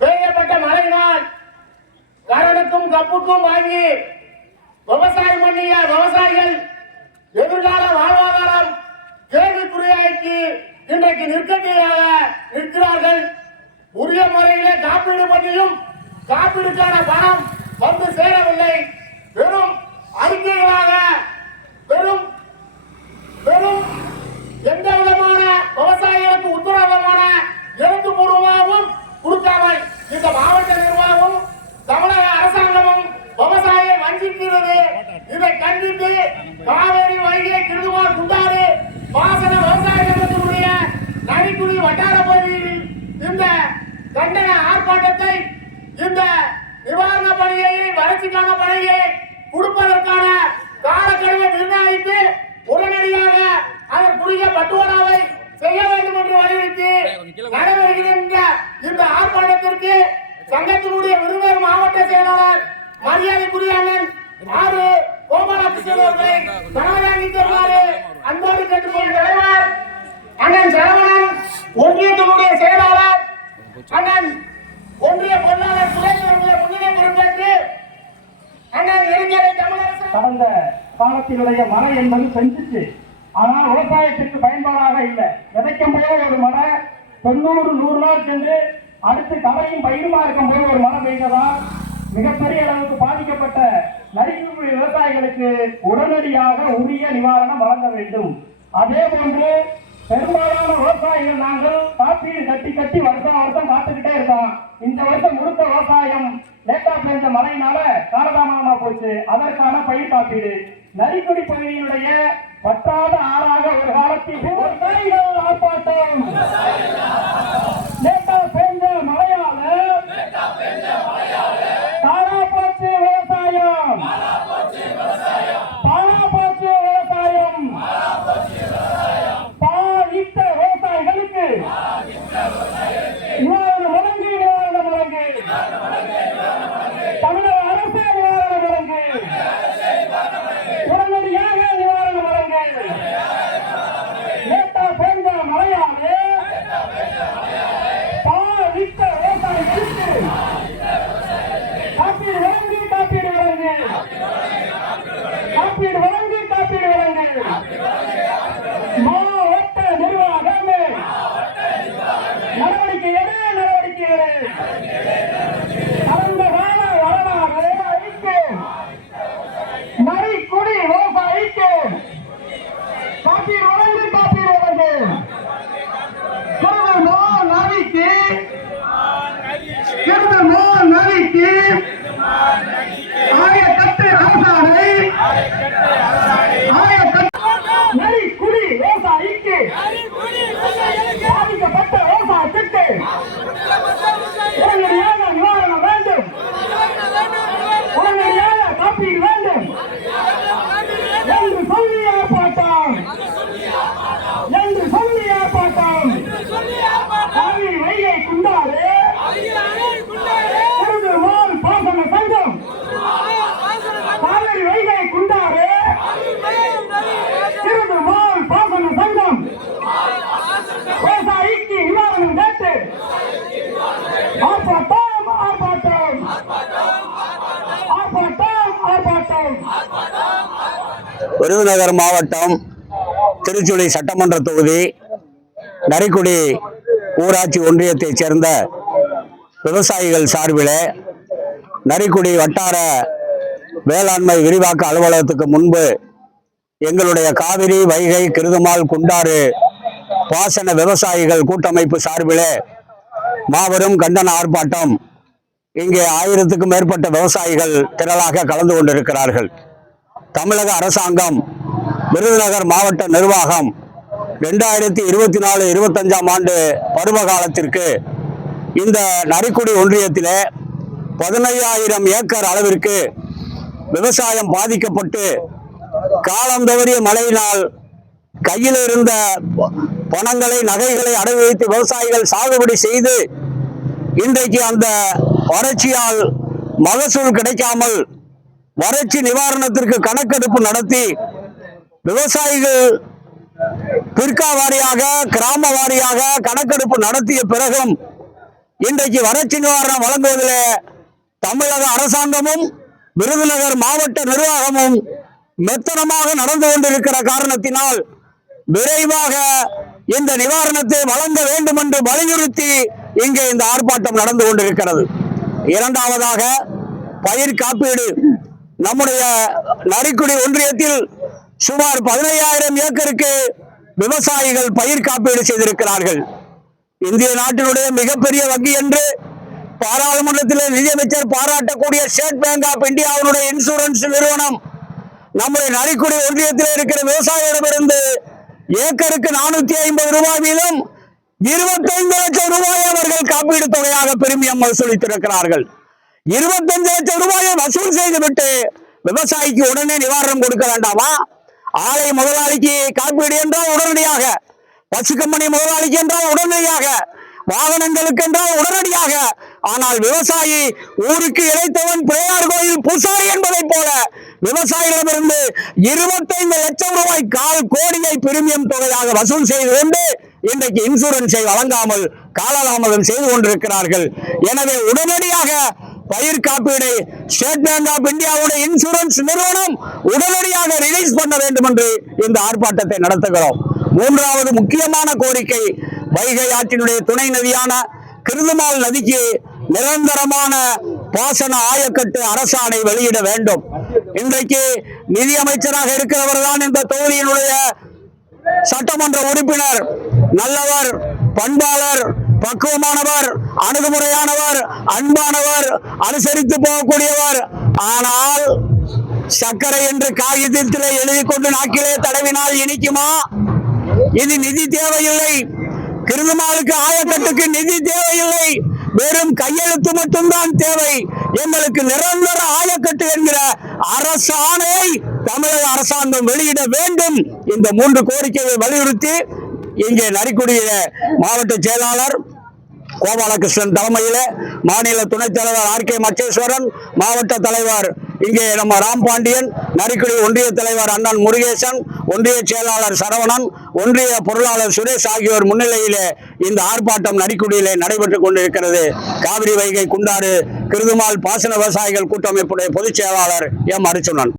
பெய்யப்பட்ட மழையினால் கரடுக்கும் கப்புக்கும் வாங்கி விவசாயம் பண்ணிய விவசாயிகள் எதிர்கால வாழ்வாதாரம் கேள்விக்குறியாக்கி இன்றைக்கு நிற்கதியாக நிற்கிறார்கள். உரிய முறையிலே காப்பீடு பண்ணியும் காப்பீடுக்கான பணம் வந்து சேரவில்லை. வெறும் அறிக்கைகளாக வெறும் எந்த விதமான விவசாயிகளுக்கு உத்தரவாதமான எழுத்துப்பூர்வமாகவும் கொடுக்காமல் இந்த மாவட்ட நிர்வாகம் தமிழக அரசாங்கமும் விவசாயியை வஞ்சிக்கிறது. இதை கண்டித்து காவேரி வைகை கிருதுமால் குண்டாறு பாசன விவசாய சங்கத்தினுடைய நரிக்குடி வட்டார பகுதியில் இந்த கண்டன ஆர்ப்பாட்டத்தை இந்த நிவாரண பணியை வறட்சிக்கான பணியை கொடுப்பதற்கான காலக்கெடுவை நிர்ணயித்து உடனடியாக அதற்குரிய பட்டுவாடாவை செய்ய வேண்டும் என்று வலியுறுத்தி நடைபெறுகின்ற இந்த ஆர்ப்பாட்டத்திற்கு சங்கத்தினுடைய விருதுநகர் மாவட்ட செயலாளர் மரியாதைக்குரிய அண்ணன் ஆறு கோபாலகிருஷ்ணன் அவர்களை தலைமையாகி தருமாறு அன்போடு கேட்டுக்கொள்கிறார். அண்ணன் சரவணன் ஒன்றியத்தினுடைய செயலாளர் அண்ணன் ஒன்றிய பொருளாளர் துறை அவர்களை முன்னிலை பொறுப்பேற்று அண்ணன் இளைஞரை தமிழரசு கடந்த காலத்தினுடைய மழை என்பது செஞ்சிச்சு. ஆனால் விவசாயத்திற்கு பயன்பாடாக இல்லை. விதைக்கும் போது ஒரு மழை 90-100 நாள் சென்று அடுத்து கவலையும் பயிருமா இருக்கும் போது ஒரு மழை பெய்ததால் மிகப்பெரிய அளவுக்கு பாதிக்கப்பட்ட நரிக்குடி விவசாயிகளுக்கு உடனடியாக உரிய நிவாரணம் வழங்க வேண்டும். அதே போன்று பெரும்பாலான விவசாயிகள் நாங்கள் காப்பீடு கட்டி வருஷம் காத்துக்கிட்டே இருக்கோம். இந்த வருஷம் முழுக்க விவசாயம் லேட்டா பெய்த மழையினால காலதாமதமா போச்சு. அதற்கான பயிர் காப்பீடு நரிக்குடி பகுதியினுடைய பற்றாத ஆறாக ஒரு காலத்தில் விவசாயிகள் ஆர்ப்பாட்டம். லேட்டா பெய்த மழையால தானா போச்சு விவசாயம், பாலா போச்சு விவசாயம். பாதித்த விவசாயிகளுக்கு நிவாரணம் வழங்கு. தமிழக அரசு நிவாரணம் வழங்கு. உடனடியாக நிவாரணம் வழங்கு. லேட்டா பெய்த மழையாலே பாதித்த விவசாயிகளுக்கு காப்பீடு வழங்கு. மாவட்ட நிர்வாகமே நடவடிக்கை எடு. கடந்த கால வரலாறு அழிக்கு நரிக்குடி விவசாயிக்கு காப்பீடு வழங்கு. நரிக்கு ஆயக்கட்டு அரசாணை நரிக்குடி விவசாயிக்கு பாதிக்கப்பட்ட விவசாயத்திற்கு உடனடியாக நிவாரணம் வேண்டும். உடனடியாக காப்பீடு வேண்டும் என்று சொல்லி ஆர்ப்பாட்டம். காவிரி வைகை குண்டாறு கிருதுமால் பாசன சங்கம். காவிரி வைகை குண்டாறு கிருதுமால் பாசன சங்கம் விவசாயிக்கு நிவாரணம் கேட்டு ஆர்ப்பாட்டம். விருதுநகர் மாவட்டம் திருச்சுழி சட்டமன்ற தொகுதி நரிக்குடி ஊராட்சி ஒன்றியத்தைச் சேர்ந்த விவசாயிகள் சார்பில் நரிக்குடி வட்டார வேளாண்மை விரிவாக்க அலுவலகத்துக்கு முன்பு எங்களுடைய காவிரி வைகை கிருதுமால் குண்டாறு பாசன விவசாயிகள் கூட்டமைப்பு சார்பில் மாபெரும் கண்டன ஆர்ப்பாட்டம். இங்கே 1000க்கும் மேற்பட்ட விவசாயிகள் திரளாக கலந்து கொண்டிருக்கிறார்கள். தமிழக அரசாங்கம் விருதுநகர் மாவட்ட நிர்வாகம் 2024-25 ஆண்டு பருவ காலத்திற்கு இந்த நரிக்குடி ஒன்றியத்திலே 15,000 ஏக்கர் அளவிற்கு விவசாயம் பாதிக்கப்பட்டு காலம் தவறிய மழையினால் கையில் இருந்த பணங்களை நகைகளை அடகு வைத்து விவசாயிகள் சாகுபடி செய்து இன்றைக்கு அந்த வறட்சியால் மகசூல் கிடைக்காமல் வறட்சி நிவாரணத்திற்கு கணக்கெடுப்பு நடத்தி விவசாயிகள் பிற்கா வாரியாக கிராம வாரியாக கணக்கெடுப்பு நடத்திய பிறகும் இன்றைக்கு வறட்சி நிவாரணம் வழங்குவதில் தமிழக அரசாங்கமும் விருதுநகர் மாவட்ட நிர்வாகமும் மெத்தனமாக நடந்து கொண்டிருக்கிற காரணத்தினால் விரைவாக இந்த நிவாரணத்தை வழங்க வேண்டும் என்று வலியுறுத்தி இங்கே இந்த ஆர்ப்பாட்டம் நடந்து கொண்டிருக்கிறது. இரண்டாவதாக பயிர் காப்பீடு. நம்முடைய நரிக்குடி ஒன்றியத்தில் சுமார் 15,000 ஏக்கருக்கு விவசாயிகள் பயிர் காப்பீடு செய்திருக்கிறார்கள். இந்திய நாட்டினுடைய மிகப்பெரிய வங்கி என்று பாராளுமன்றத்தில் நிதியமைச்சர் பாராட்டக்கூடிய ஸ்டேட் பேங்க் ஆஃப் இந்தியாவுடைய இன்சூரன்ஸ் நிறுவனம் நம்முடைய நரிக்குடி ஒன்றியத்தில் இருக்கிற விவசாயிகளிடமிருந்து ஏக்கருக்கு 450 ரூபாய் வீதம் 25 லட்சம் ரூபாயை அவர்கள் காப்பீடு தொகையாக பிரீமியம் வசூலித்திருக்கிறார்கள். 25 லட்சம் ரூபாயை வசூல் செய்துவிட்டு விவசாயிக்கு உடனே நிவாரணம் கொடுக்க வேண்டாமா? ஆலை முதலாளிக்கு காப்பீடு என்றால் உடனடியாக, பசுக்கம்பெனி முதலாளிக்கு என்றால் உடனடியாக, வாகனங்களுக்கு என்றால் உடனடியாக. ஆனால் விவசாயி ஊருக்கு இழைத்தவன் பிள்ளையார் கோயில் பூசாரி என்பதை போல விவசாயிகளிடமிருந்து 25 லட்சம் ரூபாய் 1/4 கோடியை பிரீமியம் தொகையாக வசூல் செய்து கொண்டு இன்றைக்கு இன்சூரன்ஸை வழங்காமல் காலதாமதம் செய்து கொண்டிருக்கிறார்கள். எனவே உடனடியாக பயிர் காப்பீடு ஸ்டேட் பேங்க் ஆஃப் இந்தியாவுடைய இன்சூரன்ஸ் நிறுவனம் உடனடியாக ரிலீஸ் பண்ண வேண்டும் என்று இந்த ஆர்ப்பாட்டத்தை நடத்துகிறோம். மூன்றாவது முக்கியமான கோரிக்கை, வைகை ஆற்றினுடைய துணை நதியான கிருதுமால் நதிக்கு நிரந்தரமான பாசன ஆயக்கட்டு அரசாணை வெளியிட வேண்டும். இன்றைக்கு நிதியமைச்சராக இருக்கிறவர் தான் இந்த தொகுதியினுடைய சட்டமன்ற உறுப்பினர். நல்லவர், பண்பாளர், பக்குவமானவர், அணுகுமுறையானவர், அன்பானவர், அனுசரித்து போகக்கூடியவர். ஆனால் சர்க்கரை என்று காகிதத்திலே எழுதி கொண்டு நாக்கிலே தடவினால் இனிக்குமா? இது நிதி தேவையில்லை. கிருதுமாலுக்கு ஆயக்கட்டுக்கு நிதி தேவையில்லை. வெறும் கையெழுத்து மட்டும்தான் தேவை. எங்களுக்கு நிரந்தர ஆயக்கட்டு என்கிற அரசாணையை தமிழக அரசாங்கம் வெளியிட வேண்டும். இந்த 3 கோரிக்கையை வலியுறுத்தி இங்கே நரிக்குடியில மாவட்ட செயலாளர் கோபாலகிருஷ்ணன் தலைமையில மாநில துணைத் தலைவர் RK மச்சேஸ்வரன், மாவட்ட தலைவர் இங்கே நம்ம ராம்பாண்டியன், நரிக்குடி ஒன்றிய தலைவர் அண்ணன் முருகேசன், ஒன்றிய செயலாளர் சரவணன், ஒன்றிய பொருளாளர் சுரேஷ் ஆகியோர் முன்னிலையிலே இந்த ஆர்ப்பாட்டம் நரிக்குடியிலே நடைபெற்றுக் கொண்டிருக்கிறது. காவிரி வைகை குண்டாறு கிருதுமால் பாசன விவசாயிகள் கூட்டமைப்புடைய பொதுச் செயலாளர் M. அர்ச்சுனன்.